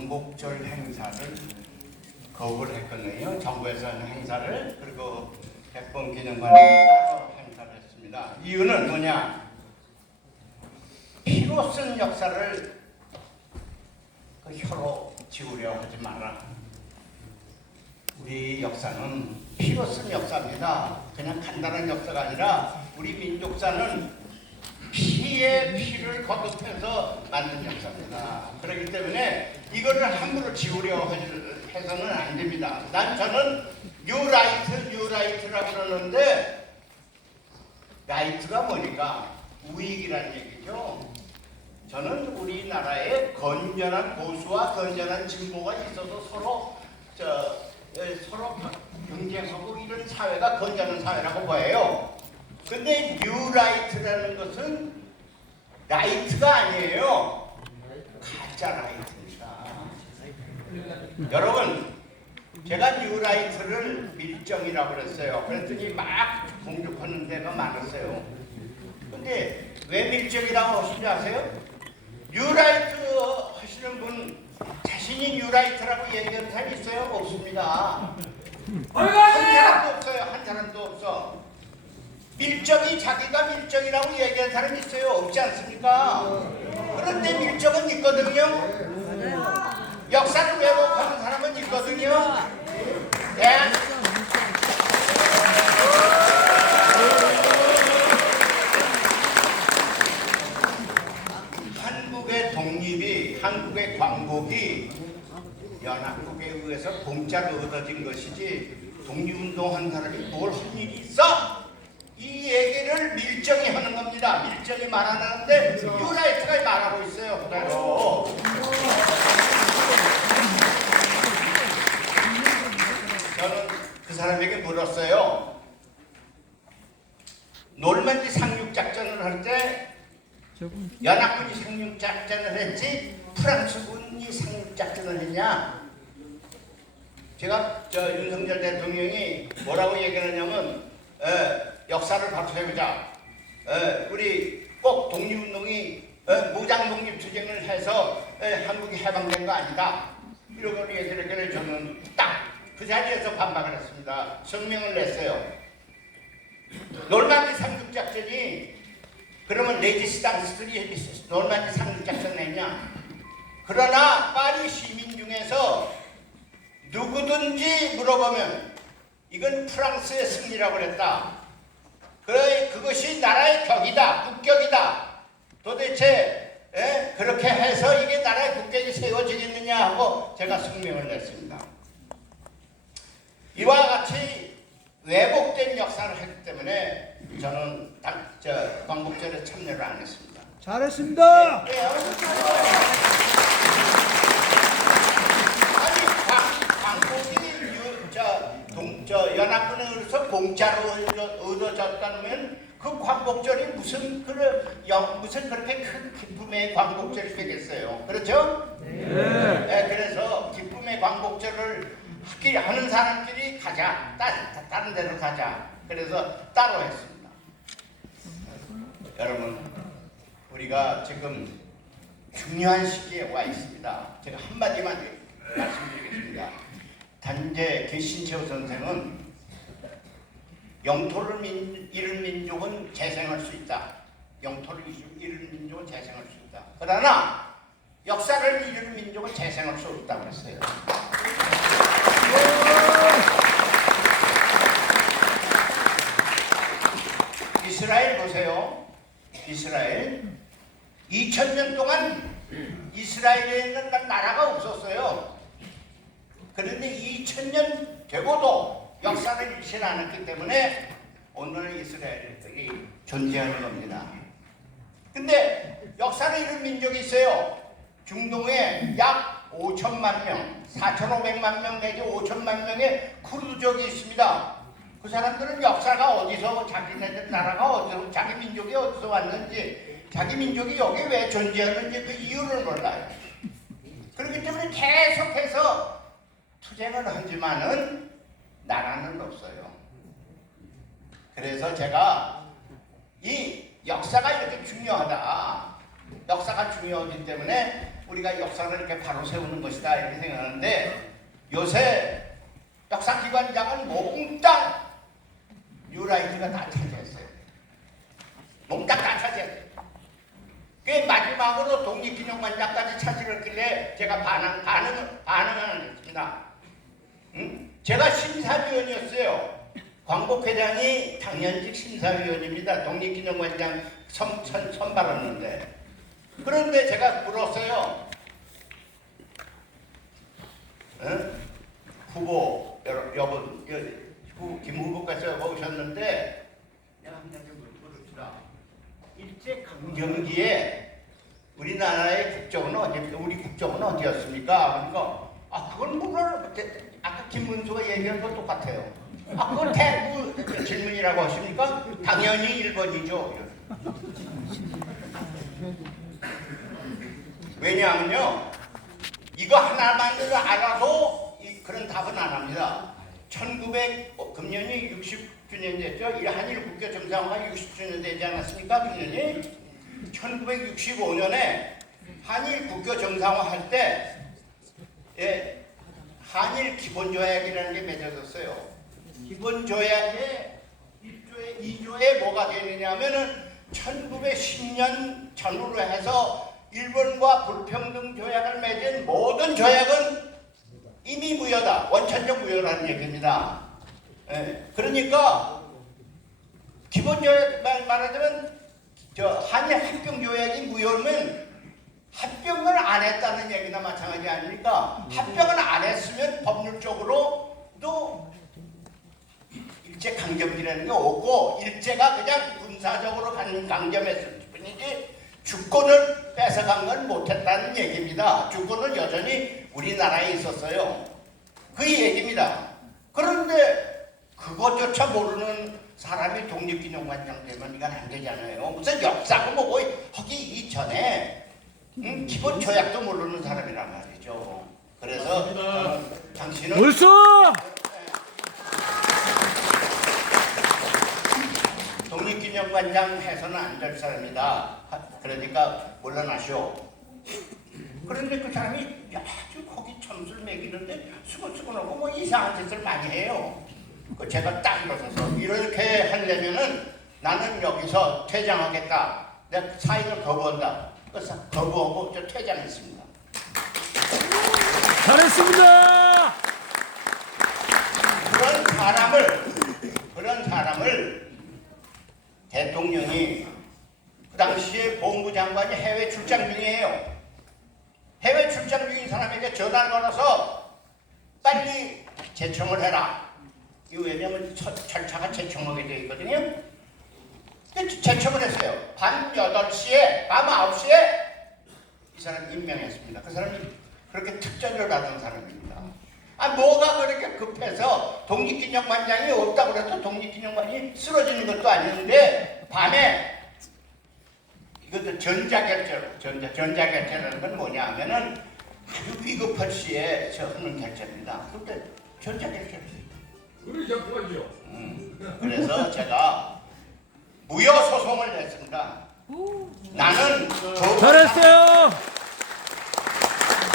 광복절 행사를 거부를 했거든요. 정부에서 하는 행사를. 그리고 백범 기념관에 따로 행사를 했습니다. 이유는 뭐냐? 피로 쓴 역사를 그 혀로 지우려 하지 마라. 우리 역사는 피로 쓴 역사입니다. 그냥 간단한 역사가 아니라 우리 민족사는 피에 피를 거듭해서 만든 역사입니다. 그렇기 때문에 이거를 함부로 지우려 해서는 안 됩니다. 저는 뉴라이트라고 그러는데, 라이트가 뭐니까 우익이라는 얘기죠. 저는 우리나라에 건전한 보수와 건전한 진보가 있어서 서로 경쟁하고 이런 사회가 건전한 사회라고 봐요. 근데 뉴라이트라는 것은 라이트가 아니에요. 가짜 라이트입니다. 여러분, 제가 뉴라이트를 밀정이라고 그랬어요. 그랬더니 막 공격하는 데가 많았어요. 근데 왜 밀정이라고 하시는지 아세요? 뉴라이트 하시는 분 자신이 뉴라이트라고 얘기하는 사람이 있어요? 없습니다. 한 사람도 없어요. 한 사람도 없어. 밀정이 자기가 밀정이라고 얘기하는 사람이 있어요? 없지 않습니까? 그런데 밀정은 있거든요. 역사를 왜곡하는 사람은 있거든요. 네. 한국의 독립이, 한국의 광복이 연합국에 의해서 공짜로 얻어진 것이지 독립운동한 사람이 뭘 한 일이 있어? 이 얘기를 밀정이 하는 겁니다. 밀정이 말하는데 뉴라이트가 말하고 있어요. 그래서 저는 그 사람에게 물었어요. 노르만디 상륙작전을 할 때 연합군이 상륙작전을 했지 프랑스군이 상륙작전을 했냐? 제가 윤석열 대통령이 뭐라고 얘기하냐면 역사를 바꾸자. 우리 꼭 독립운동이 무장 독립투쟁을 해서 한국이 해방된 거 아니다. 이런 얘기를 했길래 저는 딱 그 자리에서 반박을 했습니다. 성명을 냈어요. 노르만디 상륙작전이 그러면 레지스탕스들이 노르만디 상륙작전을 했냐? 그러나 파리 시민 중에서 누구든지 물어보면 이건 프랑스의 승리라고 그랬다. 그것이 나라의 격이다. 국격이다. 도대체 그렇게 해서 이게 나라의 국격이 세워지겠느냐 하고 제가 성명을 냈습니다. 이와 같이 왜곡된 역사를 했기 때문에 저는 광복절에 참여를 안 했습니다. 잘했습니다. 네, 아니 광복이 연합군에서 공짜로 얻어졌다면 그 광복절이 무슨 그렇게 큰 기쁨의 광복절이 되겠어요. 그렇죠? 네. 그래서 기쁨의 광복절을 하는 사람끼리 가자. 다른 데로 가자. 그래서 따로 했습니다. 여러분, 우리가 지금 중요한 시기에 와 있습니다. 제가 한마디만 말씀드리겠습니다. 단재 개신채호 선생은 영토를 잃은 민족은 재생할 수 있다. 영토를 잃은 민족은 재생할 수 있다. 그러나 역사를 잃은 민족은 재생할 수 없다고 했어요. 이스라엘 보세요. 이스라엘 2000년 동안 이스라엘에 있는 나라가 없었어요. 그런데 2000년 되고도 역사를 잃지 않았기 때문에 오늘 이스라엘이 존재하는 겁니다. 근데 역사를 잃은 민족이 있어요. 중동에 약 5천만 명, 4,500만 명 내지 5천만 명의 쿠르드족이 있습니다. 그 사람들은 역사가 어디서, 자기네들 나라가 어디서, 자기 민족이 어디서 왔는지, 자기 민족이 여기 왜 존재하는지 그 이유를 몰라요. 그렇기 때문에 계속해서 투쟁을 하지만은 나라는 없어요. 그래서 제가 이 역사가 이렇게 중요하다. 역사가 중요하기 때문에 우리가 역사를 이렇게 바로 세우는 것이다 이렇게 생각하는데 요새 역사기관장은 몽땅 뉴라이트가 다 차지했어요. 몽땅 다 차지했어요. 그 마지막으로 독립기념관장까지 차지했길래 제가 반응을 했습니다. 제가 심사위원이었어요. 광복회장이 당연직 심사위원입니다. 독립기념관장 선발했는데 그런데 제가 물었어요. 후보 여러분 김 후보께서 오셨는데 내가 한 가지 물어봅시다. 일제 강점기에 우리나라의 국적은 우리 국적은 어디였습니까? 그러니까 그건 물어는 아까 김문수가 얘기한 건 똑같아요. 그건 대구 질문이라고 하십니까? 당연히 1번이죠. 왜냐하면요, 이거 하나만으로 알아도 그런 답은 안 합니다. 금년이 60주년 됐죠? 한일 국교 정상화가 60주년 되지 않았습니까? 금년이 1965년에 한일 국교 정상화 할 때 한일 기본조약이라는 게 맺어졌어요. 기본조약의 1조에 2조에 뭐가 되느냐 하면은 1910년 전후로 해서 일본과 불평등 조약을 맺은 모든 조약은 이미 무효다. 원천적 무효라는 얘기입니다. 그러니까 기본조약 말하자면 한일 합병조약이 무효면 합병을 안 했다는 얘기나 마찬가지 아닙니까? 합병을 안 했으면 법률적으로도 일제 강점기라는 게 없고 일제가 그냥 군사적으로 강점했을 뿐이지 주권을 뺏어간 건 못했다는 얘기입니다. 주권은 여전히 우리나라에 있었어요. 그 얘기입니다. 그런데 그것조차 모르는 사람이 독립기념관장 되면 이건 안 되잖아요. 무슨 역사고 뭐고 하기 이전에 기본 조약도 모르는 사람이란 말이죠. 그래서 당신은 벌써 독립기념관장 해서는 안 될 사람이다. 그러니까 물러나시오. 그런데 그 사람이 아주 거기 점수를 매기는데 수근수근하고 뭐 이상한 짓을 많이 해요. 제가 딱 일어서서 이렇게 하려면은 나는 여기서 퇴장하겠다. 내가 사인을 거부한다. 그래서 거부하고 저 퇴장했습니다. 잘했습니다. 그런 사람을 대통령이 그 당시에 법무부 장관이 해외 출장 중이에요. 해외 출장 중인 사람에게 전화를 걸어서 빨리 제청을 해라. 이거 왜냐면 절차가 제청하게 되어 있거든요. 제청을 했어요. 밤 8시에, 밤 9시에 이 사람 임명했습니다. 그 사람이 그렇게 특전을 하던 사람입니다. 뭐가 그렇게 급해서 독립기념관장이 없다고 해서 독립기념관이 쓰러지는 것도 아닌데 밤에 이것도 전자결제라는 건 뭐냐 하면은 아주 위급할 시에 하는 결제입니다. 그런데 전자결제. 그래서 제가 무효 소송을 냈습니다. 나는 잘했어요.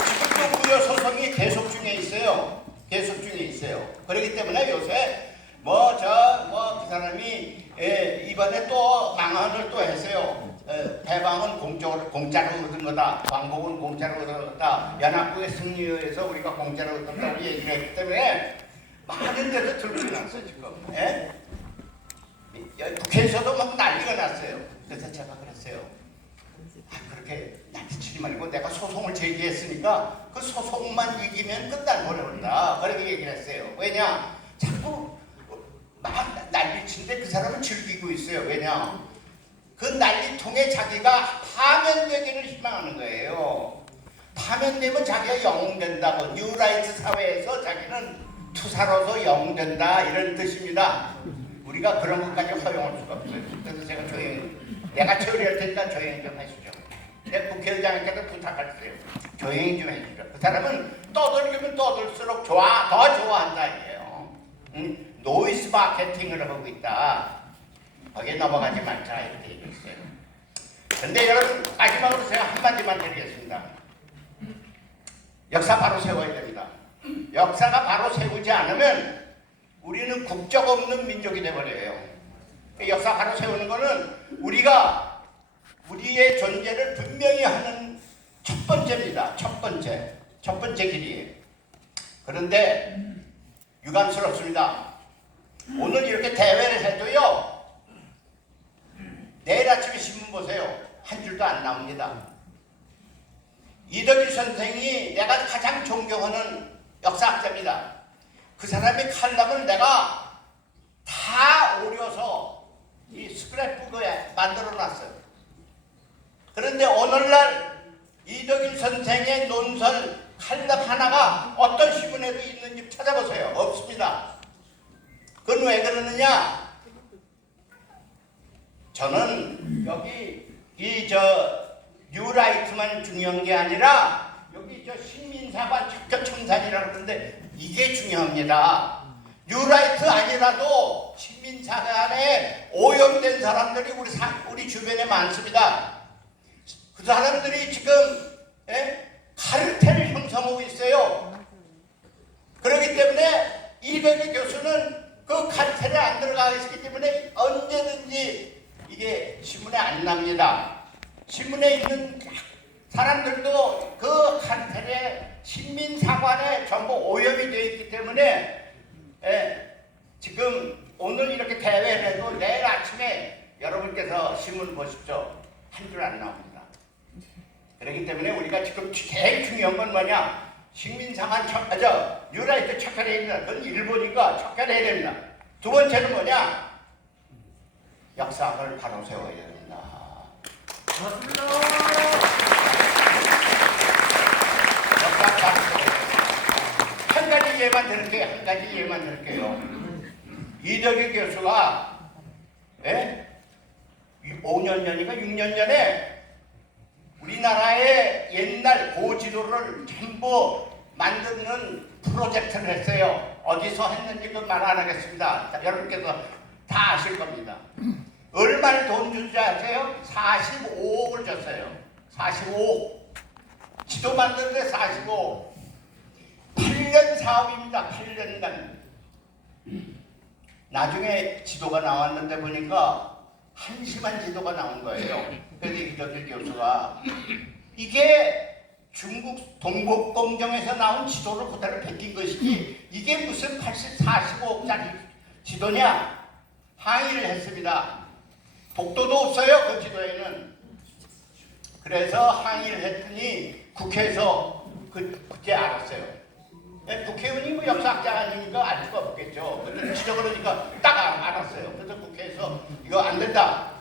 지금도 무효 소송이 계속 중에 있어요. 그렇기 때문에 요새 그 사람이 이번에 또 망언을 또 했어요. 해방은 공짜로 얻은 거다. 광복은 공짜로 얻은 거다. 연합국의 승리에 의해서 우리가 공짜로 얻었다고 얘기를 했기 때문에 많은 데서 들고 났어요 지금. 국회에서도 막 난리가 났어요. 그래서 제가 그랬어요. 그렇게 난리치지 말고 내가 소송을 제기했으니까 그 소송만 이기면 끝날 거란다. 그렇게 얘기를 했어요. 왜냐? 자꾸 막 난리치는데 그 사람은 즐기고 있어요. 왜냐? 그 난리통에 자기가 파면되기를 희망하는 거예요. 파면되면 자기가 영웅된다고. 뉴라이트 사회에서 자기는 투사로서 영웅된다 이런 뜻입니다. 우리가 그런 것까지 허용할 수가 없어요. 그래서 제가 내가 처리할 테니까 조용히 좀 해주죠. 내 국회의장님께도 부탁할게요. 조용히 좀 해주죠. 그 사람은 떠들기면 떠들수록 더 좋아한다 이게요. 노이즈 마케팅을 하고 있다. 거기에 넘어가지 말자 이렇게 얘기했어요. 근데 여러분 마지막으로 제가 한마디만 드리겠습니다. 역사 바로 세워야 됩니다. 역사가 바로 세우지 않으면 우리는 국적 없는 민족이 되어버려요. 역사 바로 세우는 것은 우리가 우리의 존재를 분명히 하는 첫 번째입니다. 첫 번째 길이에요. 그런데 유감스럽습니다. 오늘 이렇게 대회를 해도요, 내일 아침에 신문 보세요. 한 줄도 안 나옵니다. 이덕일 선생이 내가 가장 존경하는 역사학자입니다. 그 사람의 칼럼을 내가 다 오려서 이 스크랩북에 만들어 놨어요. 그런데 오늘날 이덕일 선생의 논설 칼럼 하나가 어떤 신문에도 있는지 찾아보세요. 없습니다. 그건 왜 그러느냐? 저는 여기 뉴라이트만 중요한 게 아니라 여기 신민사관 척결청산이라고 그러는데 이게 중요합니다. 뉴라이트 아니라도 신민사관에 오염된 사람들이 우리 주변에 많습니다. 그 사람들이 지금 카르텔을 형성하고 있어요. 그렇기 때문에 이덕일 교수는 그 카르텔에 안 들어가 있기 때문에 언제든지 이게 신문에 안 납니다. 신문에 있는 사람들도 그 카르텔에 신민사관에 전부 오염이 되어 있기 때문에 지금 오늘 이렇게 대회를 해도 내일 아침에 여러분께서 신문 보십시오. 한 줄 안 나옵니다. 그렇기 때문에 우리가 지금 제일 중요한 건 뭐냐? 식민사관 뉴라이트 척결해야 됩니다. 그건 일본이니까 척결해야 됩니다. 두 번째는 뭐냐? 역사학을 바로 세워야 됩니다. 맞습니다. 역사학 바로 세워야 됩니다. 한 가지 예만 들을게요. 이덕일 교수가 5년 전인가 6년 전에 우리나라의 옛날 고지도를 전부 만드는 프로젝트를 했어요. 어디서 했는지 그 말 안 하겠습니다. 여러분께서 다 아실 겁니다. 얼마를 돈 준지 아세요? 45억을 줬어요. 45억. 지도 만드는데 45억. 8년 사업입니다. 8년간. 나중에 지도가 나왔는데 보니까 한심한 지도가 나온 거예요. 그래서 이덕일 교수가 이게 중국 동국공정에서 나온 지도를 그대로 베낀 것이지 이게 무슨 45억짜리 지도냐 항의를 했습니다. 독도도 없어요 그 지도에는. 그래서 항의를 했더니 국회에서 그때 알았어요. 국회의원이 뭐 역사학자가 아니니까 알 수가 없겠죠. 근데 지적으로니까 딱 알았어요. 그래서 국회에서 이거 안 된다.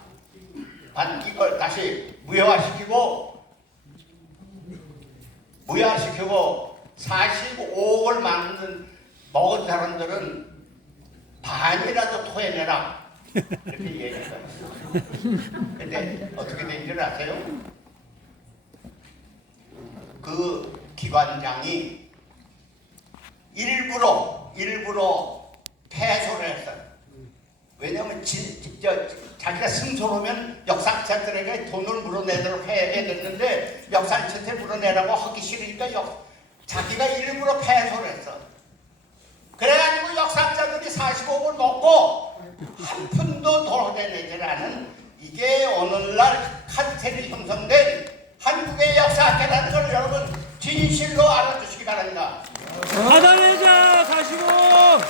이걸 다시 무효화시키고 45억을 먹은 사람들은 반이라도 토해내라. 이렇게 얘기했어요. 근데 어떻게 된 줄 아세요? 그 기관장이 일부러 패소를 했어요. 왜냐하면 자기가 승소하면 역사학자들에게 돈을 물어내도록 해야 됐는데 역사학자한테 물어내라고 하기 싫으니까 자기가 일부러 패소를 했어. 그래가지고 역사학자들이 45억을 먹고 한 푼도 돌아내지 않은 이게 오늘날 카르텔이 형성된 한국의 역사학자라는 걸 여러분 진실로 알아주시기 바랍니다. 받아내자 45억.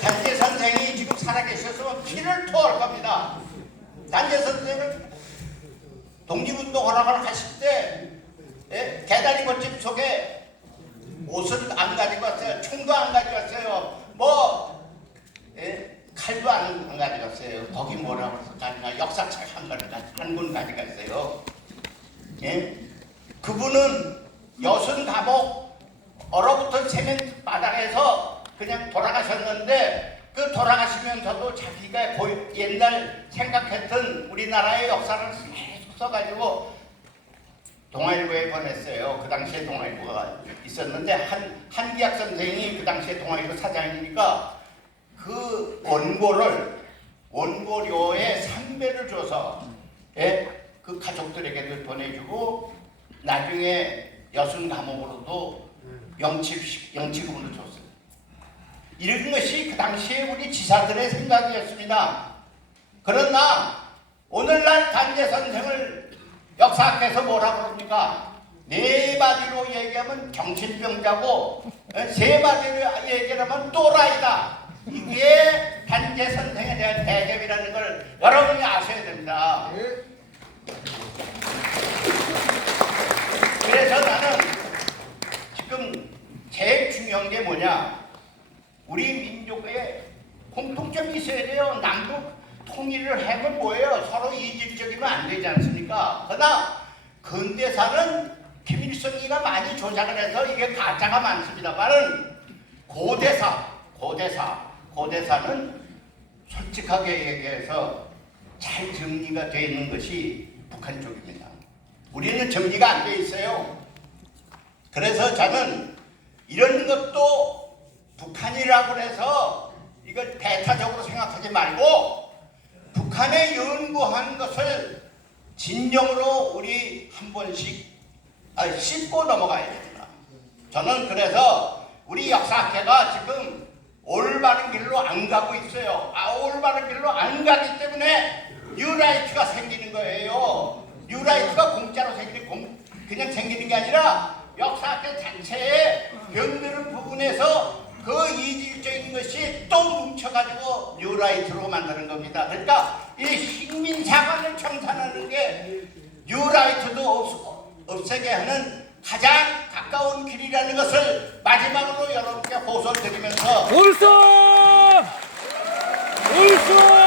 단재 선생이 지금 살아계셔서 피를 토할 겁니다. 단재 선생은 독립운동 허락을 하실 때 개다리 멋집 속에 옷을 안 가지고 왔어요. 총도 안 가지고 왔어요. 칼도 안 가지고 왔어요. 거기 뭐라고 해서 가지고 역사책 한 권 가져갔어요. 그분은 여순 감옥 얼어붙은 세면 바닥에서 그냥 돌아가셨는데 그 돌아가시면서도 자기가 옛날 생각했던 우리나라의 역사를 계속 써가지고 동아일보에 보냈어요. 그 당시에 동아일보가 있었는데 한기학 선생이 그 당시에 동아일보 사장이니까 그 원고료의 3배를 줘서 그 가족들에게도 보내주고 나중에 여순 감옥으로도 영치금으로 줬어요. 이런 것이 그 당시에 우리 지사들의 생각이었습니다. 그러나 오늘날 단재 선생을 역사학에서 뭐라 그럽니까? 네 마디로 얘기하면 정신병자고 세 마디로 얘기하면 또라이다. 이게 단재 선생에 대한 대접이라는 걸 여러분이 아셔야 됩니다. 그래서 나는 지금 제일 중요한 게 뭐냐? 우리 민족에 공통점이 있어야 돼요. 남북 통일을 하면 뭐예요? 서로 이질적이면 안 되지 않습니까? 그러나 근대사는 김일성이가 많이 조작을 해서 이게 가짜가 많습니다만은 고대사는 솔직하게 얘기해서 잘 정리가 되어 있는 것이 북한 쪽입니다. 우리는 정리가 안 돼 있어요. 그래서 저는 이런 것도 북한이라고 해서 이걸 배타적으로 생각하지 말고 북한에 연구한 것을 진정으로 우리 한 번씩 씹고 넘어가야 됩니다. 저는 그래서 우리 역사학회가 지금 올바른 길로 안 가고 있어요. 올바른 길로 안 가기 때문에 뉴라이트가 생기는 거예요. 뉴라이트가 공짜로 그냥 생기는 게 아니라 역사학회 자체에 병드는 부분에서 그 이질적인 것이 또 뭉쳐가지고 뉴라이트로 만드는 겁니다. 그러니까 이 식민사관을 청산하는 게 뉴라이트도 없애게 하는 가장 가까운 길이라는 것을 마지막으로 여러분께 호소드리면서 울산! 울산!